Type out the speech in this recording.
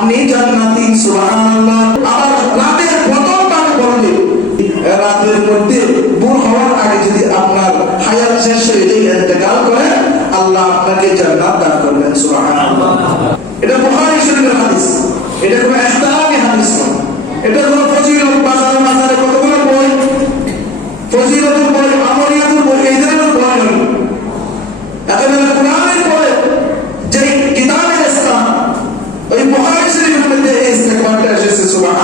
আপনি জান্নাতি সুবহানাল্লাহ। আবার রাতের প্রথম ভাগে পড়লে রাতের মধ্যে ভোর হওয়ার আগে যদি আপনার হায়াত শেষ হয়ে যায়, ইন্তেকাল করেন, আল্লাহ আপনাকে জান্নাত দান করবেন, সুবহানাল্লাহ। এটা বুখারী শরীফের হাদিস। এটা কোনো ইখতিলাফি হাদিস নয়। এটা কোনো ফজিলত, বাজারে বাজারে কতগুলো বই? ফজিলতুল বই আমরিয়াতুল বই, এই ধরনের বই নয়। এখানে Imagina né, como é esse que acontece, subhanallah.